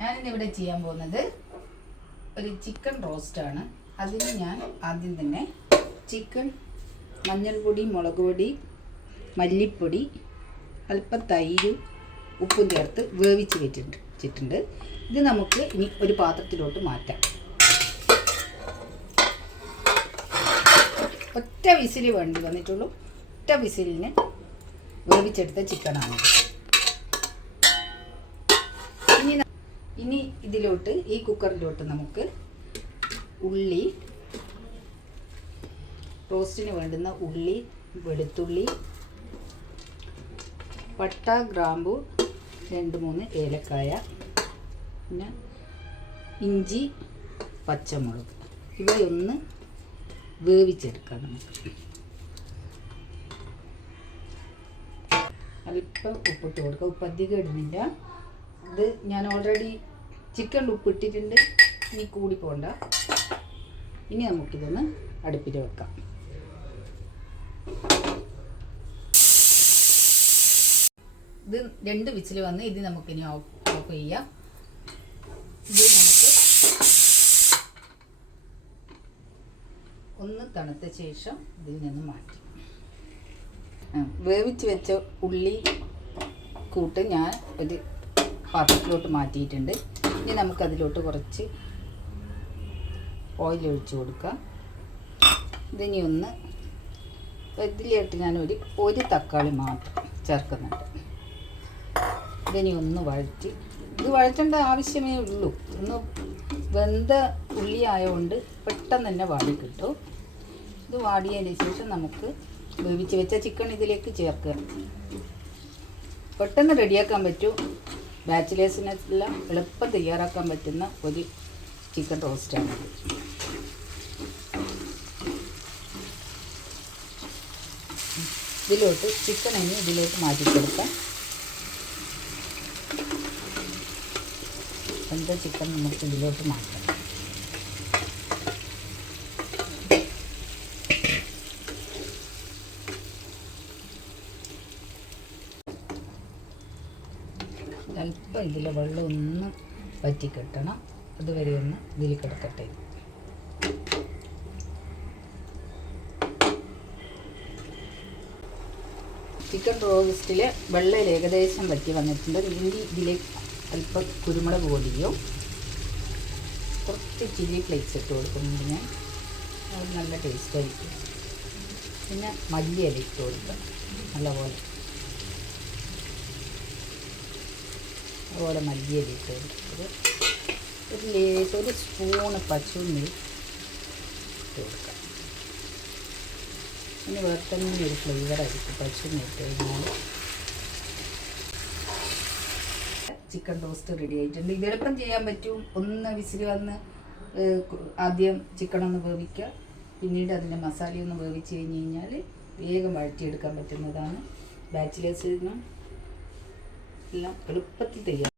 ഞാനിന്നിവിടെ ചെയ്യാൻ പോകുന്നത് ഒരു ചിക്കൻ റോസ്റ്റാണ്. അതിന് ഞാൻ ആദ്യം തന്നെ ചിക്കൻ മഞ്ഞൾപ്പൊടി, മുളക് പൊടി, മല്ലിപ്പൊടി, അല്പം തൈര്, ഉപ്പും ചേർത്ത് വേവിച്ച് വെച്ചിട്ടുണ്ട്. ഇത് നമുക്ക് ഇനി ഒരു പാത്രത്തിലോട്ട് മാറ്റാം. ഒറ്റ വിസിൽ വേണ്ടി വന്നിട്ടുള്ളൂ. ഒറ്റ വിസിലിന് വേവിച്ചെടുത്ത ചിക്കനാണ്. ഇനി ഇതിലോട്ട്, ഈ കുക്കറിലോട്ട് നമുക്ക് ഉള്ളി, റോസ്റ്റിന് വേണ്ടുന്ന ഉള്ളി, വെളുത്തുള്ളി, പട്ട, ഗ്രാമ്പു, 2-3 ഏലക്കായ, പിന്നെ ഇഞ്ചി, പച്ചമുളക്, ഇവയൊന്ന് വേവിച്ചെടുക്കാം. നമുക്ക് അല്പം ഉപ്പിട്ട് കൊടുക്കുക. ഉപ്പ് അധികം ഇടുന്നില്ല. ഇത് ഞാൻ ഓൾറെഡി ചിക്കനിൽ ഉപ്പിട്ടിട്ടുണ്ട്. ഇനി കൂടി പോകണ്ട. ഇനി നമുക്കിതൊന്ന് അടുപ്പിൽ വെക്കാം. ഇത് 2 വിസിൽ വന്ന് ഇത് നമുക്കിനി ഓഫ് ചെയ്യാം. ഇത് നമുക്ക് ഒന്ന് തണുത്ത ശേഷം ഇതിൽ നിന്ന് മാറ്റി വേവിച്ച് വെച്ച ഉള്ളി കൂട്ട് ഞാൻ ഒരു പാത്രത്തിലോട്ട് മാറ്റിയിട്ടുണ്ട്. ഇനി നമുക്കതിലോട്ട് കുറച്ച് ഓയിൽ ഒഴിച്ച് കൊടുക്കാം. ഇതിനി ഒന്ന് ഇതിലോട്ട് ഞാൻ ഒരു തക്കാളി മാത്രം ചേർക്കുന്നുണ്ട്. ഇതിനി ഒന്ന് വഴറ്റി, ഇത് വഴറ്റേണ്ട ആവശ്യമേ ഉള്ളൂ. ഒന്ന് വെന്ത ഉള്ളി ആയതുകൊണ്ട് പെട്ടെന്ന് തന്നെ വാടി കിട്ടും. ഇത് വാടിയതിന് ശേഷം നമുക്ക് വേവിച്ച് വെച്ച ചിക്കൻ ഇതിലേക്ക് ചേർക്കുക. പെട്ടെന്ന് റെഡിയാക്കാൻ പറ്റും. ബാച്ചിലേഴ്സിനെല്ലാം എളുപ്പം തയ്യാറാക്കാൻ പറ്റുന്ന ഒരു ചിക്കൻ റോസ്റ്റാണ്. ഇതിലോട്ട് ചിക്കൻ ഇതിലോട്ട് മാറ്റിക്കൊടുക്കാം. വെന്ത ചിക്കൻ നമുക്ക് ഇതിലോട്ട് മാറ്റാം. അല്പം ഇതിലെ വെള്ളം ഒന്ന് വറ്റിക്കിട്ടണം. അതുവരെ ഒന്ന് ഇതിൽ കിടക്കട്ടെ. ചിക്കൻ റോസ്റ്റിലെ വെള്ളം ഏകദേശം വറ്റി വന്നിട്ടുണ്ട്. ഇനി ഇതിലേക്ക് അല്പം കുരുമുളക് പൊടിയും കുറച്ച് ചില്ലി ഫ്ലേക്സ് ഇട്ട് കൊടുക്കുന്നുണ്ട് ഞാൻ. അത് നല്ല ടേസ്റ്റ് ആയിരിക്കും. പിന്നെ മല്ലിയില ഇട്ട് കൊടുക്കുക നല്ലപോലെ. അതുപോലെ മല്ലിയില ഇട്ട് കൊടുക്കുന്നത്, ഒരു സ്പൂണ് പശുനെയ്യ് ഇട്ട് കൊടുക്കാം. ഇനി വേറെ തന്നെ ഒരു ഫ്ലേവറായിരിക്കും പശുനെയ്യ് ഇട്ട് കഴിഞ്ഞാൽ. ചിക്കൻ റോസ്റ്റ് റെഡി ആയിട്ടുണ്ട്. ഇത് എളുപ്പം ചെയ്യാൻ പറ്റും. ഒന്ന് വിസിൽ വന്ന് ആദ്യം ചിക്കൻ ഒന്ന് വേവിക്കുക, പിന്നീട് അതിൻ്റെ മസാലയൊന്ന് വേവിച്ച് കഴിഞ്ഞ് കഴിഞ്ഞാൽ വേഗം വഴറ്റിയെടുക്കാൻ പറ്റുന്നതാണ്. ബാച്ചിലേഴ്സിനും എല്ലാം എളുപ്പത്തിൽ തയ്യാറാക്കാം.